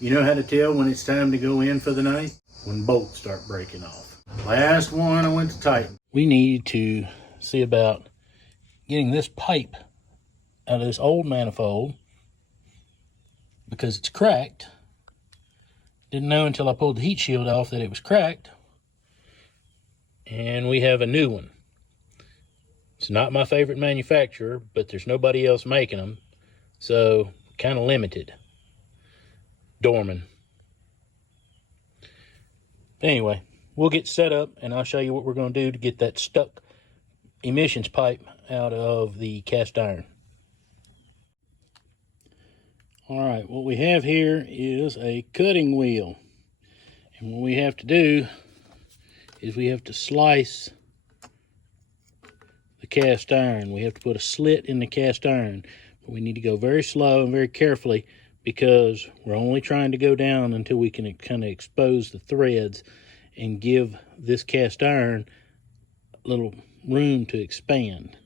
You know how to tell when it's time to go in for the night? When bolts start breaking off. Last one I went to tighten. We need to see about getting this pipe out of this old manifold because it's cracked. Didn't know until I pulled the heat shield off that it was cracked. And we have a new one. It's not my favorite manufacturer, but there's nobody else making them. So, kind of limited. Dorman. Anyway, we'll get set up and I'll show you what we're going to do to get that stuck emissions pipe out of the cast iron. Alright, what we have here is a cutting wheel. And what we have to do is we have to slice the cast iron. We have to put a slit in the cast iron. But we need to go very slow and very carefully because we're only trying to go down until we can kind of expose the threads and give this cast iron a little room to expand.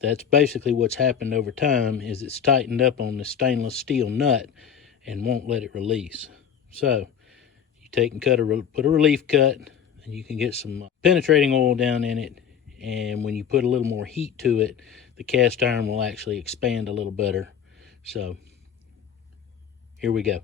That's basically what's happened over time, is it's tightened up on the stainless steel nut and won't let it release. So you take and put a relief cut, and you can get some penetrating oil down in it, and when you put a little more heat to it, the cast iron will actually expand a little better. So here we go.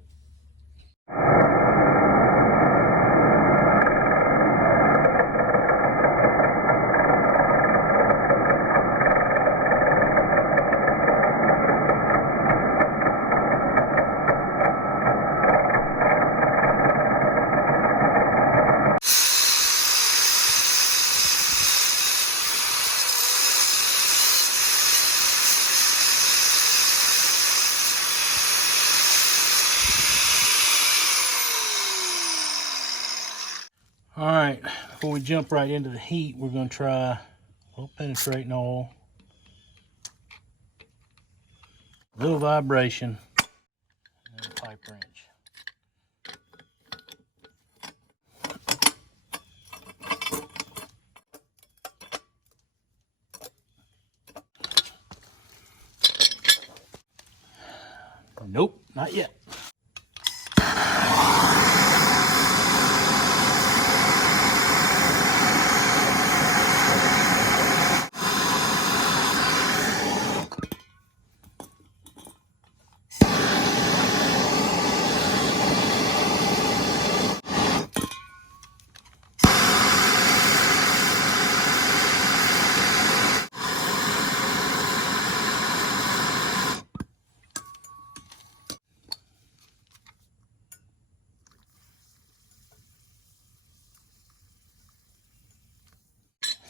All right, before we jump right into the heat, we're going to try a little penetrating oil, a little vibration, and a pipe wrench. Nope, not yet.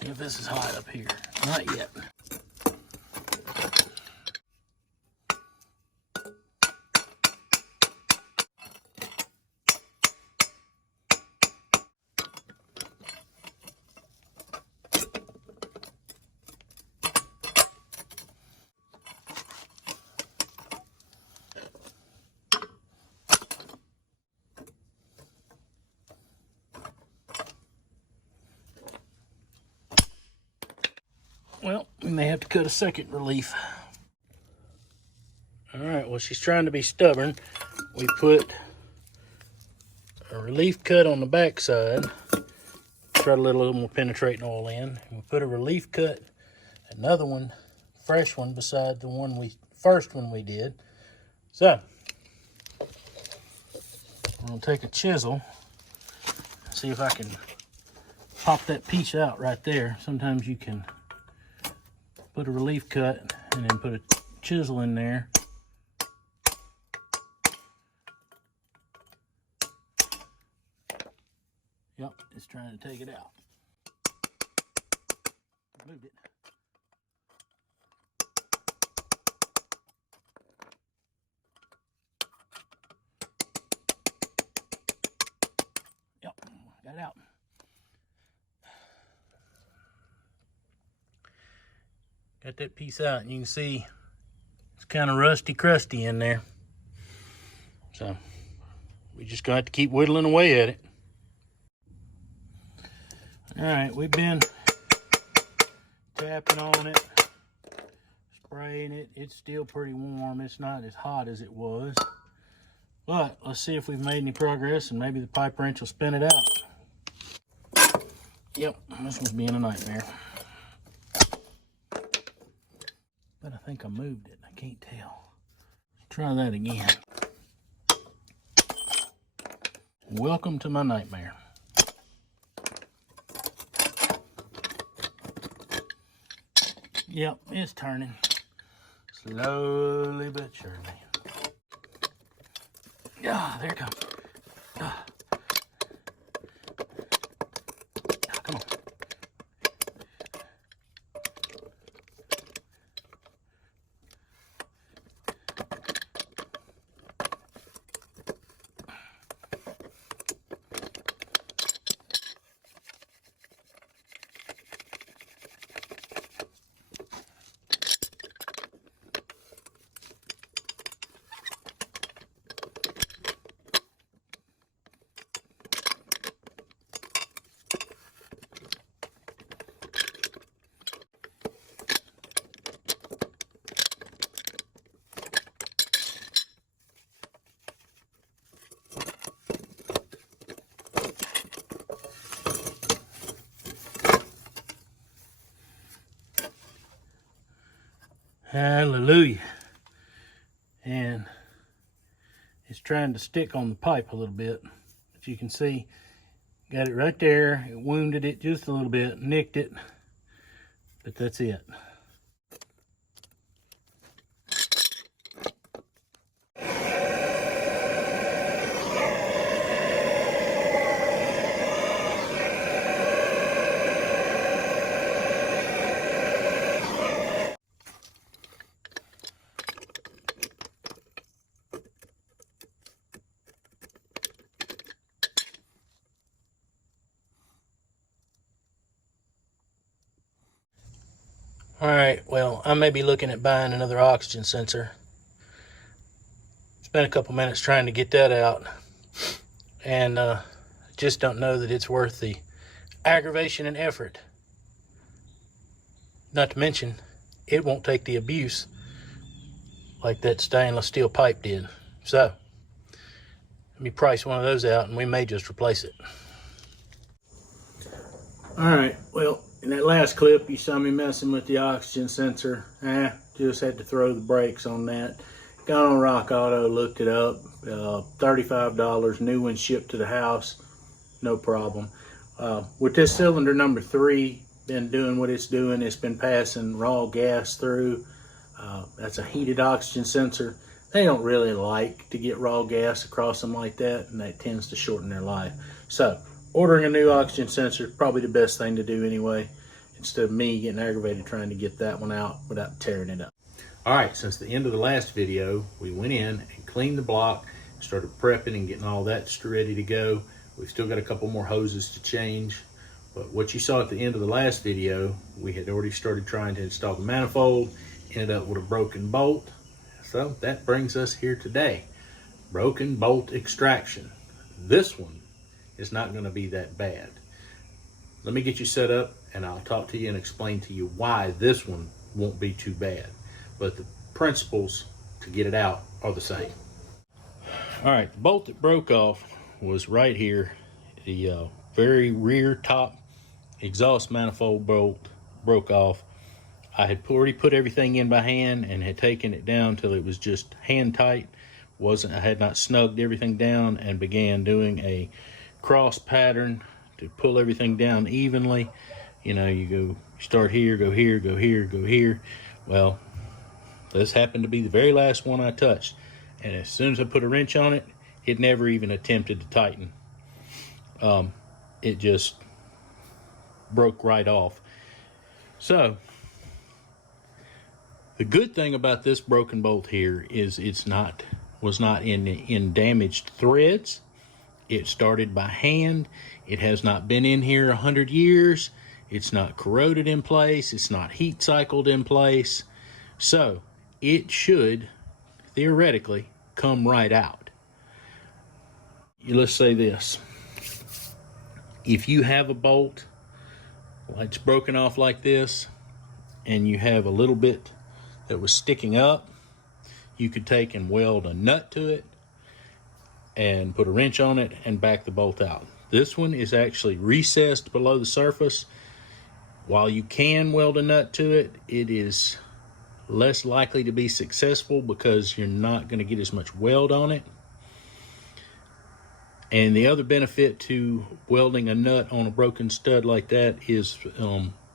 If this is hot up here, not yet. Well, we may have to cut a second relief. All right, well, she's trying to be stubborn. We put a relief cut on the back side. Try to let a little more penetrating oil in. We put a relief cut, another one, fresh one beside the first one we did. So, I'm gonna take a chisel, see if I can pop that piece out right there. Sometimes you can put a relief cut and then put a chisel in there. Yep, it's trying to take it out. Moved it. Yep, got it out. Got that piece out, and you can see it's kind of rusty crusty in there. So we just got to keep whittling away at it. All right, we've been tapping on it, spraying it. It's still pretty warm. It's not as hot as it was. But let's see if we've made any progress, and maybe the pipe wrench will spin it out. Yep, this one's being a nightmare. But I think I moved it. I can't tell. Try that again. Welcome to my nightmare. Yep, it's turning. Slowly but surely. Yeah, there it comes. Come on. Hallelujah. And it's trying to stick on the pipe a little bit. As you can see, got it right there. It wounded it just a little bit, nicked it, but that's it. All right, well, I may be looking at buying another oxygen sensor. Spent a couple minutes trying to get that out, and just don't know that it's worth the aggravation and effort. Not to mention, it won't take the abuse like that stainless steel pipe did. So, let me price one of those out, and we may just replace it. All right, well, in that last clip, you saw me messing with the oxygen sensor. Just had to throw the brakes on that. Got on Rock Auto, looked it up. $35, new one shipped to the house, no problem. With this cylinder number 3, been doing what it's doing. It's been passing raw gas through. That's a heated oxygen sensor. They don't really like to get raw gas across them like that, and that tends to shorten their life. So, ordering a new oxygen sensor, probably the best thing to do anyway, instead of me getting aggravated trying to get that one out without tearing it up. All right, since the end of the last video, we went in and cleaned the block, started prepping and getting all that ready to go. We've still got a couple more hoses to change, but what you saw at the end of the last video, we had already started trying to install the manifold, ended up with a broken bolt. So that brings us here today. Broken bolt extraction. This one is not going to be that bad. Let me get you set up and I'll talk to you and explain to you why this one won't be too bad. But the principles to get it out are the same. All right, the bolt that broke off was right here. The very rear top exhaust manifold bolt broke off. I had already put everything in by hand and had taken it down till it was just hand tight. I had not snugged everything down and began doing a cross pattern to pull everything down evenly. You know, you start here, go here, go here, go here. Well, this happened to be the very last one I touched. And as soon as I put a wrench on it, it never even attempted to tighten. It just broke right off. So, the good thing about this broken bolt here is was not in damaged threads. It started by hand. It has not been in here 100 years. It's not corroded in place. It's not heat cycled in place. So it should theoretically come right out. Let's say this. If you have a bolt that's broken off like this and you have a little bit that was sticking up, you could take and weld a nut to it and put a wrench on it and back the bolt out. This one is actually recessed below the surface. While you can weld a nut to it, it is less likely to be successful because you're not going to get as much weld on it. And the other benefit to welding a nut on a broken stud like that is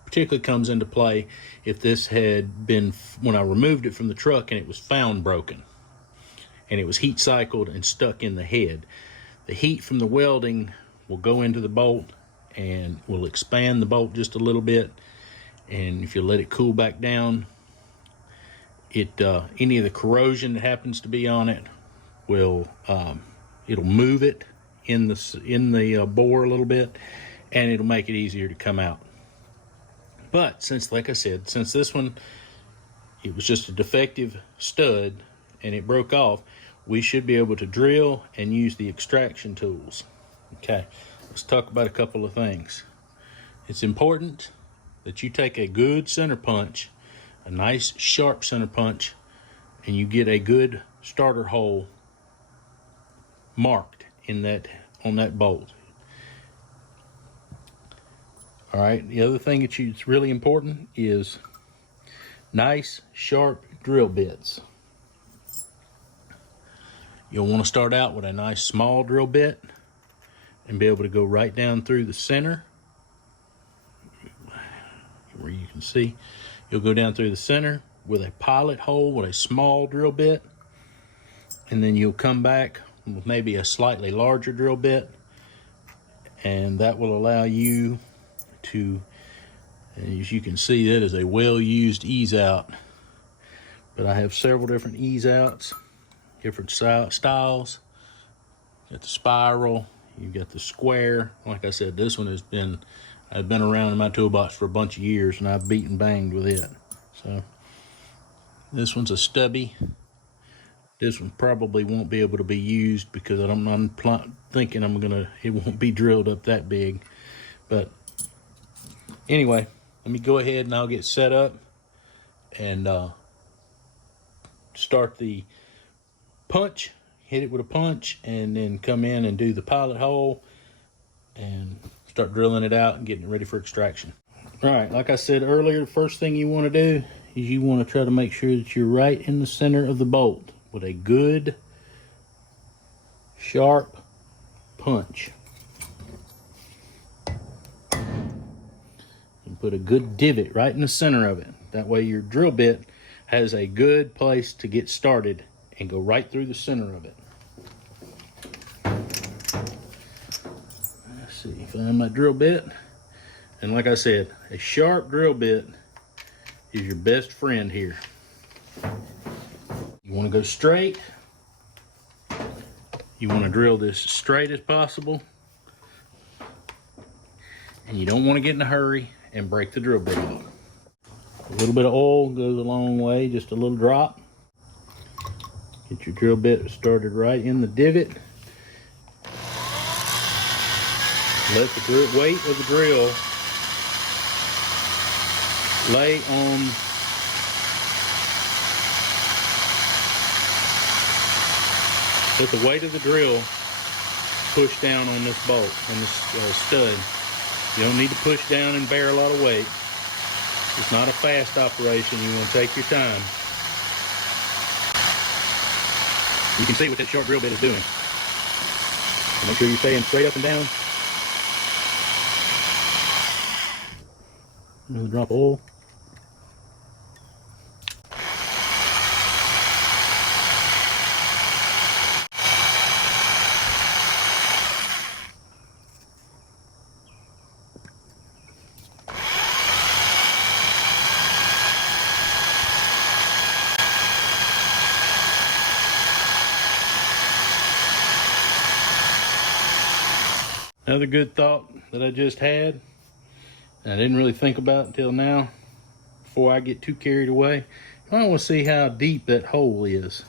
particularly comes into play if this had been, when I removed it from the truck and it was found broken and it was heat cycled and stuck in the head. The heat from the welding will go into the bolt and will expand the bolt just a little bit, and if you let it cool back down, any of the corrosion that happens to be on it will it'll move it in the bore a little bit, and it'll make it easier to come out. But since, like I said, since this one, it was just a defective stud and it broke off, we should be able to drill and use the extraction tools. Okay, let's talk about a couple of things. It's important that you take a good center punch, a nice sharp center punch, and you get a good starter hole marked in on that bolt. All right, the other thing that's really important is nice sharp drill bits. You'll want to start out with a nice small drill bit and be able to go right down through the center where you can see. You'll go down through the center with a pilot hole with a small drill bit, and then you'll come back with maybe a slightly larger drill bit, and that will allow you to, as you can see, that is a well-used ease out. But I have several different ease outs, different styles. Got the spiral, you've got the square. Like I said, this one I've been around in my toolbox for a bunch of years, and I've beat and banged with it. So this one's a stubby. This one probably won't be able to be used because I'm thinking it won't be drilled up that big. But anyway, let me go ahead and I'll get set up and start the punch, hit it with a punch, and then come in and do the pilot hole and start drilling it out and getting it ready for extraction. All right, like I said earlier, the first thing you want to do is you want to try to make sure that you're right in the center of the bolt with a good sharp punch. And put a good divot right in the center of it. That way your drill bit has a good place to get started and go right through the center of it. Let's see, find my drill bit. And like I said, a sharp drill bit is your best friend here. You want to go straight. You want to drill this straight as possible. And you don't want to get in a hurry and break the drill bit off. A little bit of oil goes a long way, just a little drop. Get your drill bit started right in the divot. Let the weight of the drill lay on let the weight of the drill push down on this bolt, on this stud. You don't need to push down and bear a lot of weight. It's not a fast operation. You want to take your time. You can see what that sharp drill bit is doing. Make sure you're staying straight up and down. Another drop of oil. Another good thought that I just had, and I didn't really think about until now, before I get too carried away, you might want to see how deep that hole is.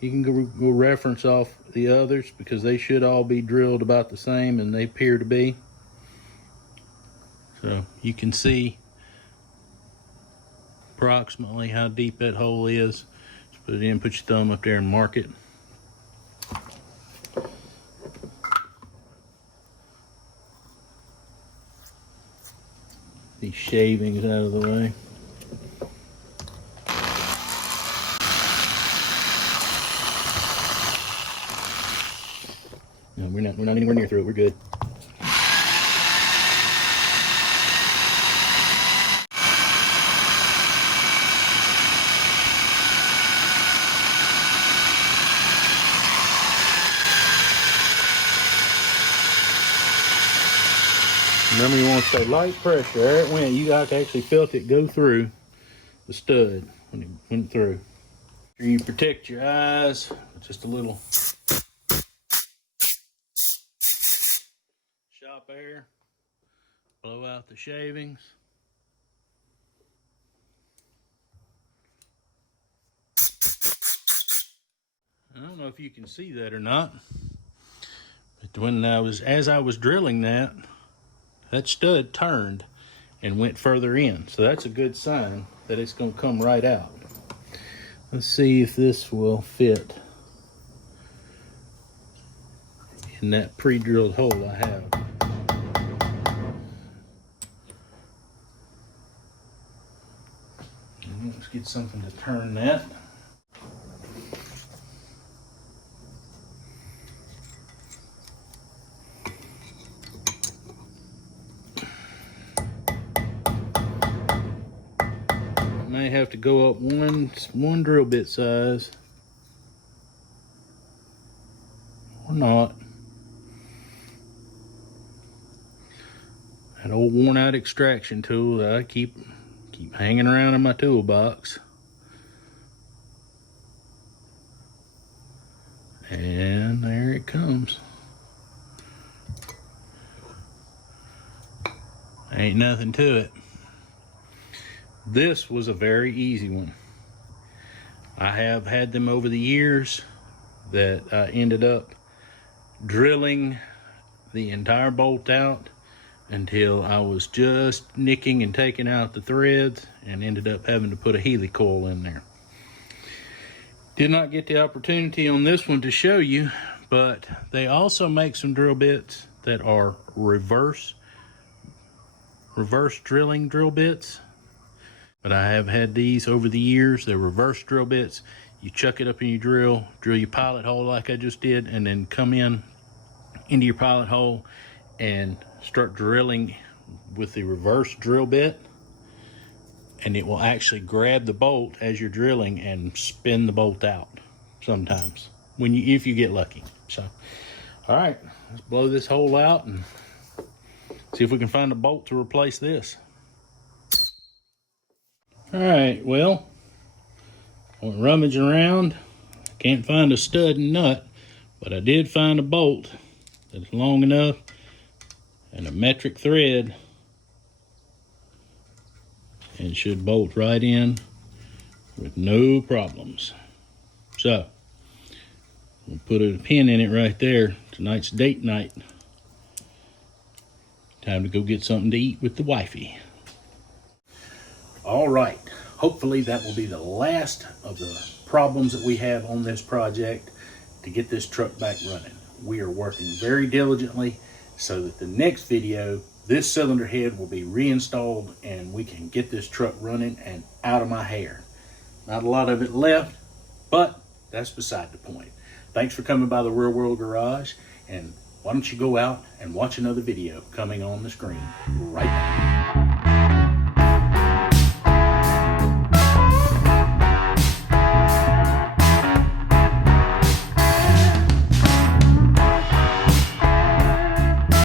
You can go reference off the others because they should all be drilled about the same, and they appear to be. So you can see approximately how deep that hole is. Just put it in, put your thumb up there and mark it. these shavings out of the way. No, we're not anywhere near through it. We're good. Remember, you want to stay light pressure. There it went. You guys actually felt it go through the stud when it went through. You protect your eyes with just a little shop air. Blow out the shavings. I don't know if you can see that or not, but as I was drilling that stud turned and went further in. So that's a good sign that it's going to come right out. Let's see if this will fit in that pre-drilled hole I have. And let's get something to turn that. May have to go up one drill bit size, or not. That old worn out extraction tool that I keep hanging around in my toolbox. And there it comes. Ain't nothing to it. This was a very easy one. I have had them over the years that I ended up drilling the entire bolt out until I was just nicking and taking out the threads and ended up having to put a helicoil in there. Did not get the opportunity on this one to show you, but they also make some drill bits that are reverse drilling drill bits. But I have had these over the years. They're reverse drill bits. You chuck it up in your drill your pilot hole like I just did, and then come into your pilot hole and start drilling with the reverse drill bit, and it will actually grab the bolt as you're drilling and spin the bolt out sometimes if you get lucky. So, all right, let's blow this hole out and see if we can find a bolt to replace this. All right, well, I went rummaging around. Can't find a stud and nut, but I did find a bolt that's long enough and a metric thread, and should bolt right in with no problems. So, we'll put a pin in it right there. Tonight's date night. Time to go get something to eat with the wifey. All right, hopefully that will be the last of the problems that we have on this project to get this truck back running. We are working very diligently so that the next video, this cylinder head will be reinstalled and we can get this truck running and out of my hair. Not a lot of it left, but that's beside the point. Thanks for coming by the Real World Garage, and why don't you go out and watch another video coming on the screen right now.